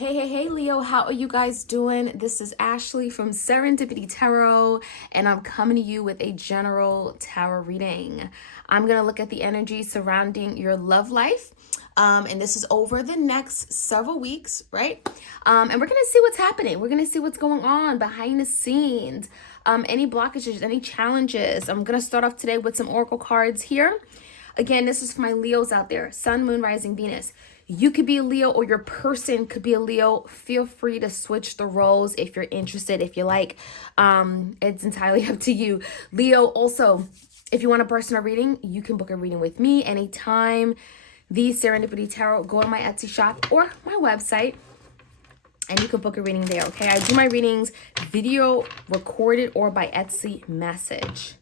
Hey, Leo, how are you guys doing? This is Ashley from Serendipity Tarot, and I'm coming to you with a general tarot reading. I'm going to look at the energy surrounding your love life, and this is over the next several weeks, right? And we're going to see what's happening. We're going to see what's going on behind the scenes, any blockages, any challenges. I'm going to start off today with some oracle cards here. Again, this is for my Leos out there, Sun, Moon, Rising, Venus. You could be a Leo or your person could be a Leo. Feel free to switch the roles if you're interested, if you like. It's entirely up to you. Leo, also, if you want a personal reading, you can book a reading with me anytime. The Serendipity Tarot, go to my Etsy shop or my website and you can book a reading there, okay? I do my readings video recorded or by Etsy message.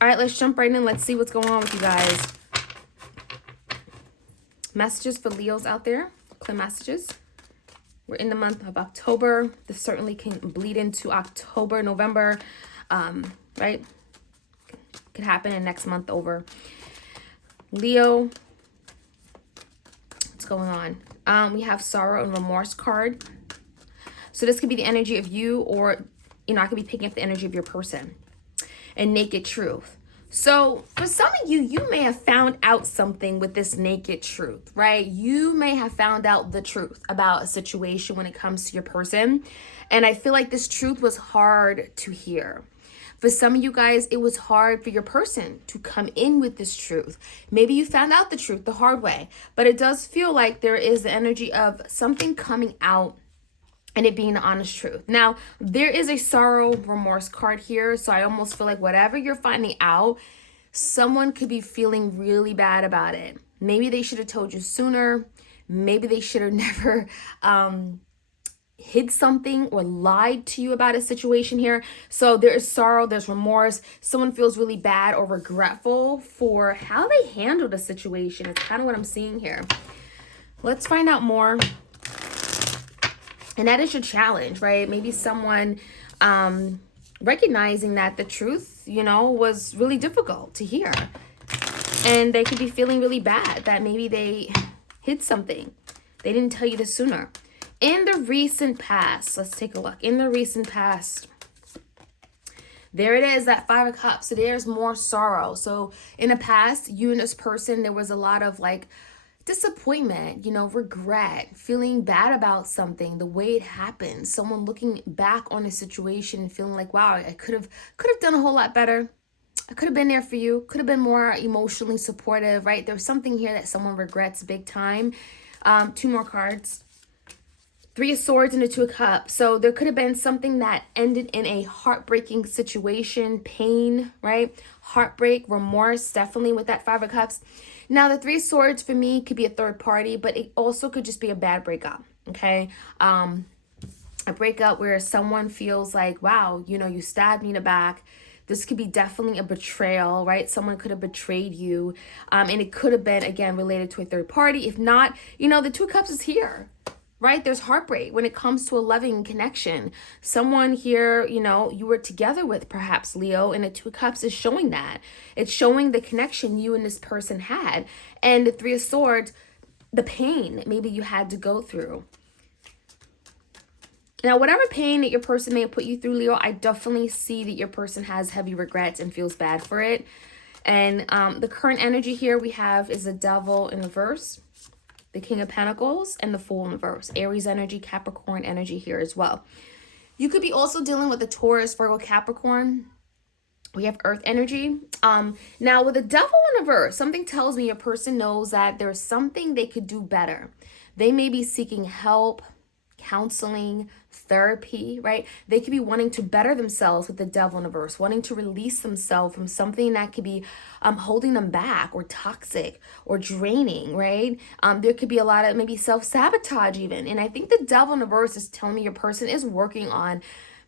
All right, let's jump right in. Let's see what's going on with you guys. Messages for Leos out there, clear messages. We're in the month of October. This certainly can bleed into October, November, right? Could happen in next month over. Leo, what's going on? We have sorrow and remorse card. So this could be the energy of you, or, I could be picking up the energy of your person. And naked truth. So for some of you, you may have found out something with this naked truth, right? You may have found out the truth about a situation when it comes to your person. And I feel like this truth was hard to hear. For some of you guys, it was hard for your person to come in with this truth. Maybe you found out the truth the hard way, but it does feel like there is the energy of something coming out and it being the honest truth. Now, there is a sorrow remorse card here. So I almost feel like whatever you're finding out, someone could be feeling really bad about it. Maybe they should have told you sooner. Maybe they should have never hid something or lied to you about a situation here. So there is sorrow, there's remorse. Someone feels really bad or regretful for how they handled a situation. It's kind of what I'm seeing here. Let's find out more. And that is your challenge, right? Maybe someone recognizing that the truth, was really difficult to hear. And they could be feeling really bad that maybe they hid something. They didn't tell you this sooner. In the recent past, let's take a look. In the recent past, there it is, that Five of Cups. So there's more sorrow. So in the past, you and this person, there was a lot of disappointment, regret, feeling bad about something, the way it happened, someone looking back on a situation and feeling like, wow, I could have done a whole lot better. I could have been there for you, could have been more emotionally supportive, right? There's something here that someone regrets big time. Two more cards. Three of Swords and the Two of Cups. So there could have been something that ended in a heartbreaking situation, pain, right? Heartbreak, remorse, definitely with that Five of Cups. Now, the Three of Swords for me could be a third party, but it also could just be a bad breakup, okay? A breakup where someone feels like, wow, you stabbed me in the back. This could be definitely a betrayal, right? Someone could have betrayed you. And it could have been, again, related to a third party. If not, the Two of Cups is here. Right? There's heartbreak when it comes to a loving connection. Someone here, you were together with, perhaps, Leo, and the Two of Cups is showing that. It's showing the connection you and this person had. And the Three of Swords, the pain that maybe you had to go through. Now, whatever pain that your person may have put you through, Leo, I definitely see that your person has heavy regrets and feels bad for it. And the current energy here we have is the Devil in reverse, the King of Pentacles, and the Fool in reverse. Aries energy, Capricorn energy here as well. You could be also dealing with the Taurus, Virgo, Capricorn. We have Earth energy. Now, with the Devil in reverse, something tells me your person knows that there's something they could do better. They may be seeking help, counseling, therapy, right? They could be wanting to better themselves with the Devil in reverse, wanting to release themselves from something that could be holding them back or toxic or draining, right? There could be a lot of maybe self-sabotage even. And I think the Devil in reverse is telling me your person is working on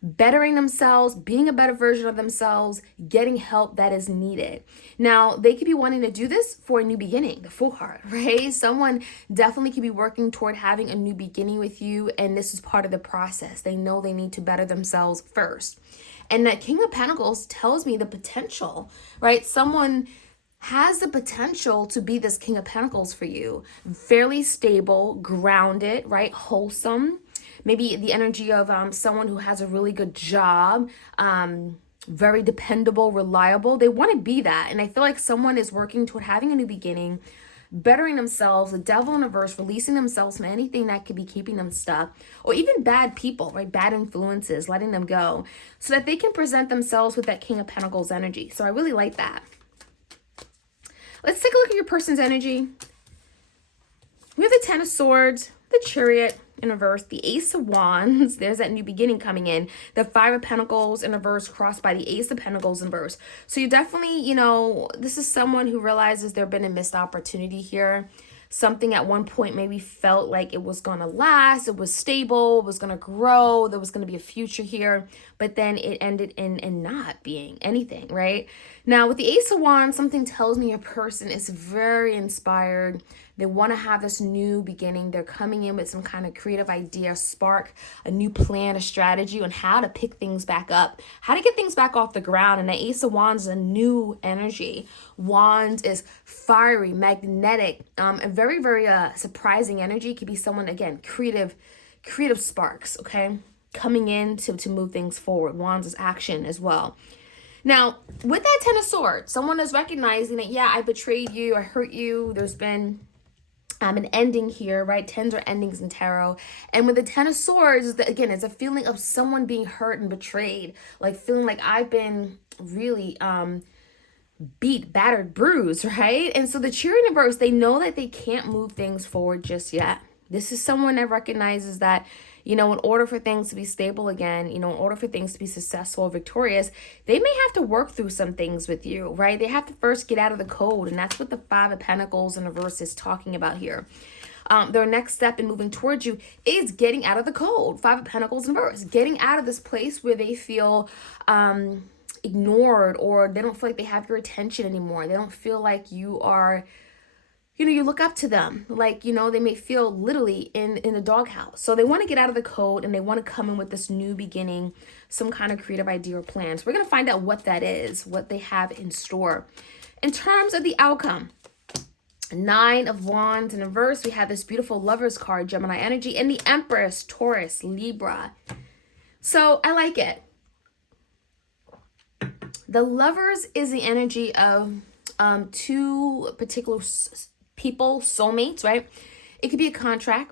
bettering themselves, being a better version of themselves, getting help that is needed. Now, they could be wanting to do this for a new beginning, the Fool card, right? Someone definitely could be working toward having a new beginning with you, and this is part of the process. They know they need to better themselves first. And that King of Pentacles tells me the potential, right? Someone has the potential to be this King of Pentacles for you. Fairly stable, grounded, right? Wholesome. Maybe the energy of someone who has a really good job, very dependable, reliable. They want to be that. And I feel like someone is working toward having a new beginning, bettering themselves, the devil in reverse, releasing themselves from anything that could be keeping them stuck, or even bad people, right? Bad influences, letting them go, so that they can present themselves with that King of Pentacles energy. So I really like that. Let's take a look at your person's energy. We have the Ten of Swords, the Chariot in reverse, the Ace of Wands. There's that new beginning coming in. The Five of Pentacles in reverse, crossed by the Ace of Pentacles in reverse. So you definitely, you know, this is someone who realizes there's been a missed opportunity here. Something at one point maybe felt like it was going to last, it was stable, it was going to grow, there was going to be a future here, but then it ended in not being anything, right? Now, with the Ace of Wands, something tells me your person is very inspired. They want to have this new beginning. They're coming in with some kind of creative idea, spark, a new plan, a strategy on how to pick things back up, how to get things back off the ground. And the Ace of Wands is a new energy. Wands is fiery, magnetic, and very, very surprising energy. It could be someone, again, creative sparks, okay? Coming in to move things forward. Wands is action as well. Now, with that Ten of Swords, someone is recognizing that, yeah, I betrayed you, I hurt you, there's been an ending here, right? Tens are endings in tarot. And with the Ten of Swords, again, it's a feeling of someone being hurt and betrayed, like feeling like I've been really beat, battered, bruised, right? And so the Chariot in reverse, they know that they can't move things forward just yet. This is someone that recognizes that, you know, in order for things to be stable again, you know, in order for things to be successful, victorious, they may have to work through some things with you, right? They have to first get out of the code. And that's what the Five of Pentacles in reverse is talking about here. Their next step in moving towards you is getting out of the code. Five of Pentacles in reverse, getting out of this place where they feel ignored, or they don't feel like they have your attention anymore. They don't feel like you are, you know, you look up to them, like, you know, they may feel literally in a doghouse. So they want to get out of the code and they want to come in with this new beginning, some kind of creative idea or plan. So we're going to find out what that is, what they have in store. In terms of the outcome, Nine of Wands in reverse, we have this beautiful Lovers card, Gemini energy, and the Empress, Taurus, Libra. So I like it. The Lovers is the energy of two particular people, soulmates, right? It could be a contract.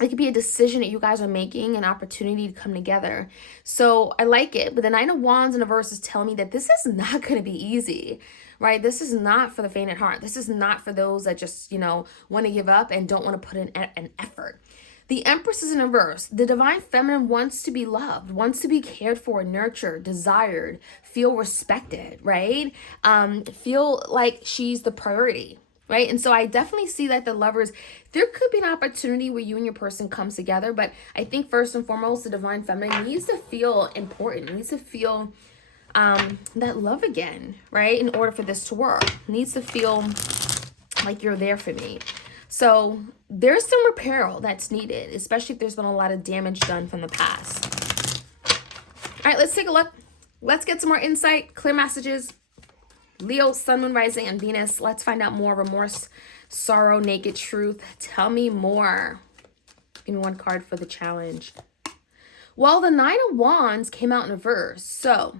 It could be a decision that you guys are making, an opportunity to come together. So I like it. But the Nine of Wands in the verse is telling me that this is not going to be easy, right? This is not for the faint at heart. This is not for those that just, you know, want to give up and don't want to put in an effort. The Empress is in reverse. The divine feminine wants to be loved, wants to be cared for, nurtured, desired, feel respected, right? Feel like she's the priority, right? And so I definitely see that the Lovers, there could be an opportunity where you and your person comes together, but I think first and foremost, the divine feminine needs to feel important, needs to feel that love again, right? In order for this to work, needs to feel like you're there for me. So there's some repair that's needed, especially if there's been a lot of damage done from the past. All right, let's take a look. Let's get some more insight, clear messages. Leo, Sun, Moon, Rising, and Venus. Let's find out more. Remorse, sorrow, naked truth. Tell me more. Give me one card for the challenge. Well, the Nine of Wands came out in reverse. So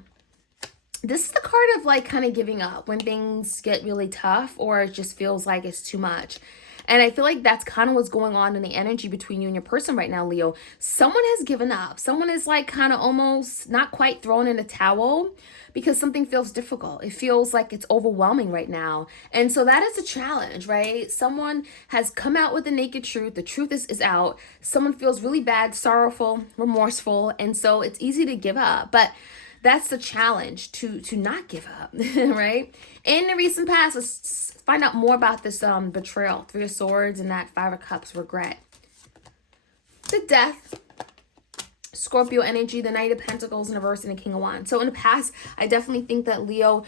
this is the card of like kind of giving up when things get really tough, or it just feels like it's too much. And I feel like that's kind of what's going on in the energy between you and your person right now, Leo. Someone has given up. Someone is like kind of almost not quite thrown in a towel because something feels difficult. It feels like it's overwhelming right now. And so that is a challenge, right? Someone has come out with the naked truth. The truth is out. Someone feels really bad, sorrowful, remorseful. And so it's easy to give up. But that's the challenge, to not give up, right? In the recent past, let's find out more about this betrayal. Three of Swords and that Five of Cups, regret. The Death, Scorpio energy, the Knight of Pentacles in reverse, and the King of Wands. So in the past, I definitely think that Leo,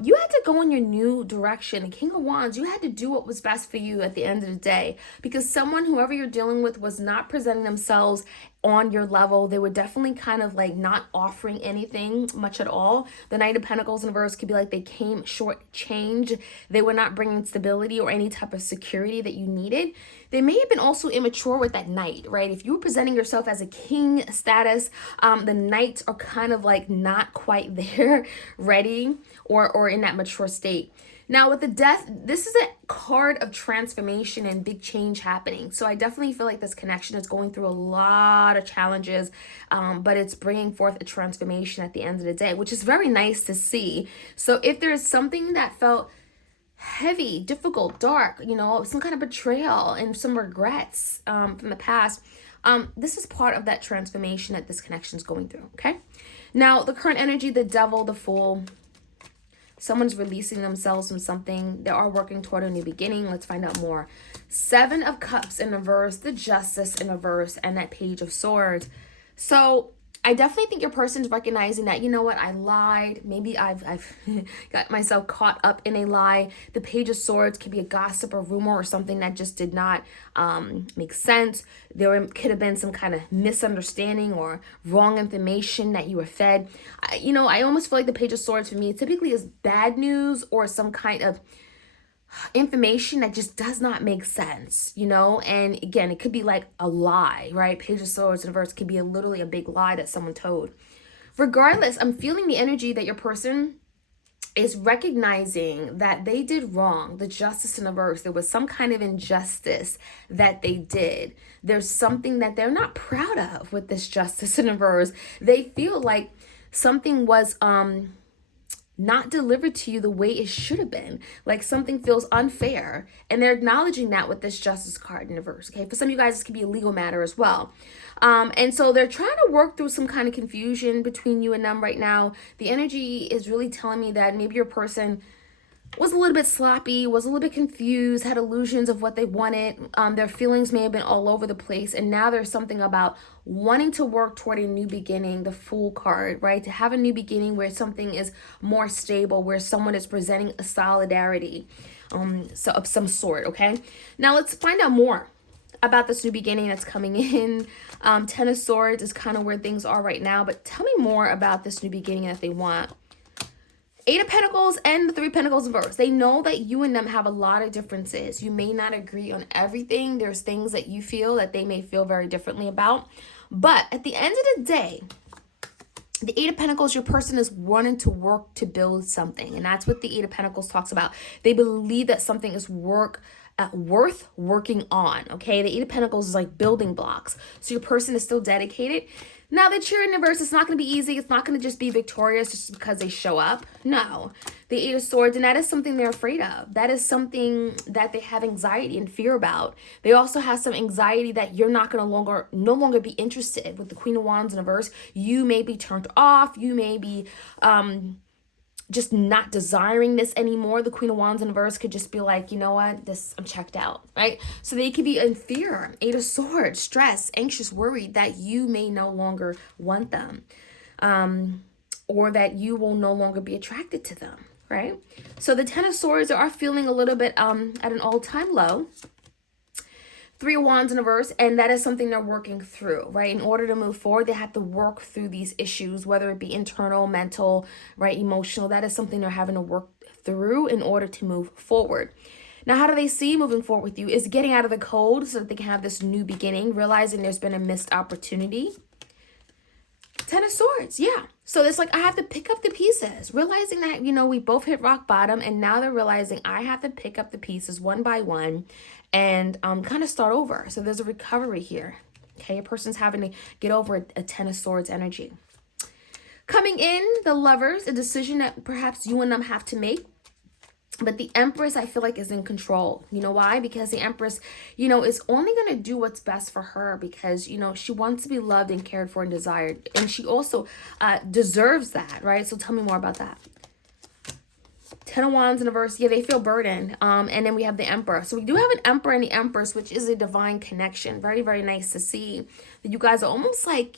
you had to go in your new direction. The King of Wands, you had to do what was best for you at the end of the day, because someone, whoever you're dealing with, was not presenting themselves on your level. They were definitely kind of like not offering anything much at all. The Knight of Pentacles in reverse could be like they came short change. They were not bringing stability or any type of security that you needed. They may have been also immature with that Knight, right? If you were presenting yourself as a king status, the Knights are kind of like not quite there, ready, or in that mature state. Now with the Death, this is a card of transformation and big change happening. So I definitely feel like this connection is going through a lot of challenges, but it's bringing forth a transformation at the end of the day, which is very nice to see. So if there's something that felt heavy, difficult, dark, some kind of betrayal and some regrets from the past, this is part of that transformation that this connection is going through, okay? Now, the current energy, the Devil, the Fool, someone's releasing themselves from something. They are working toward a new beginning. Let's find out more. 7 of Cups in reverse, the Justice in reverse, and that Page of Swords. So I definitely think your person's recognizing that, you know what, I lied. Maybe I've got myself caught up in a lie. The Page of Swords could be a gossip or rumor or something that just did not make sense. There could have been some kind of misunderstanding or wrong information that you were fed. I almost feel like the Page of Swords for me typically is bad news or some kind of information that just does not make sense, and again, it could be like a lie, right? Page of Swords in reverse could be literally a big lie that someone told. Regardless, I'm feeling the energy that your person is recognizing that they did wrong. The Justice in reverse, there was some kind of injustice that they did. There's something that they're not proud of with this Justice in reverse. They feel like something was not delivered to you the way it should have been. Like something feels unfair. And they're acknowledging that with this Justice card in reverse. Okay. For some of you guys, this could be a legal matter as well. And so they're trying to work through some kind of confusion between you and them right now. The energy is really telling me that maybe your person was a little bit sloppy, was a little bit confused, had illusions of what they wanted. Their feelings may have been all over the place. And now there's something about wanting to work toward a new beginning, the Fool card, right? To have a new beginning where something is more stable, where someone is presenting a solidarity so of some sort, okay? Now let's find out more about this new beginning that's coming in. 10 of Swords is kind of where things are right now, but tell me more about this new beginning that they want. 8 of Pentacles and the 3 of Pentacles in reverse. They know that you and them have a lot of differences. You may not agree on everything. There's things that you feel that they may feel very differently about. But at the end of the day, the 8 of Pentacles, your person is wanting to work to build something. And that's what the 8 of Pentacles talks about. They believe that something is worth working on, okay? The 8 of Pentacles is like building blocks. So your person is still dedicated. Now, the Cheer in reverse, it's not going to be easy. It's not going to just be victorious just because they show up. No. The 8 of Swords, and that is something they're afraid of. That is something that they have anxiety and fear about. They also have some anxiety that you're not going to no longer be interested. With the Queen of Wands in reverse, you may be turned off. You may be just not desiring this anymore. The Queen of Wands in reverse could just be like, you know what, I'm checked out, right? So they could be in fear, 8 of Swords, stress, anxious, worried that you may no longer want them, or that you will no longer be attracted to them, right? So the 10 of Swords are feeling a little bit at an all-time low. 3 of Wands in reverse, and that is something they're working through, right? In order to move forward, they have to work through these issues, whether it be internal, mental, right, emotional. That is something they're having to work through in order to move forward. Now, how do they see moving forward with you? Is getting out of the cold so that they can have this new beginning, realizing there's been a missed opportunity. 10 of Swords, yeah. So it's like, I have to pick up the pieces, realizing that, we both hit rock bottom, and now they're realizing I have to pick up the pieces one by one and kind of start over. So there's a recovery here. Okay, a person's having to get over a 10 of Swords energy. Coming in, the Lovers, a decision that perhaps you and them have to make. But the Empress, I feel like, is in control. You know why? Because the Empress, is only going to do what's best for her because, she wants to be loved and cared for and desired. And she also deserves that, right? So tell me more about that. 10 of Wands in reverse. Yeah, they feel burdened. And then we have the Emperor. So we do have an Emperor and the Empress, which is a divine connection. Very, very nice to see that you guys are almost like,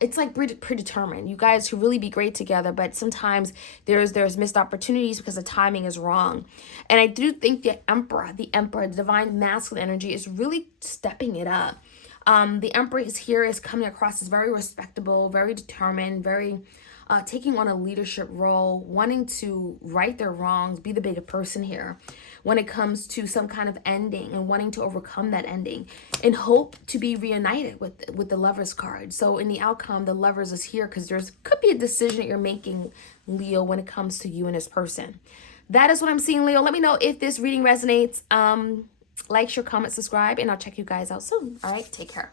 it's like predetermined. You guys should really be great together, but sometimes there's missed opportunities because the timing is wrong. And I do think the Emperor, the divine masculine energy, is really stepping it up. The Emperor is here, is coming across as very respectable, very determined, very taking on a leadership role, wanting to right their wrongs, be the bigger person here when it comes to some kind of ending and wanting to overcome that ending and hope to be reunited with the Lovers card. So in the outcome, the Lovers is here because there's could be a decision that you're making, Leo, when it comes to you and this person. That is what I'm seeing, Leo. Let me know if this reading resonates. Like, share, comment, subscribe, and I'll check you guys out soon. All right, take care.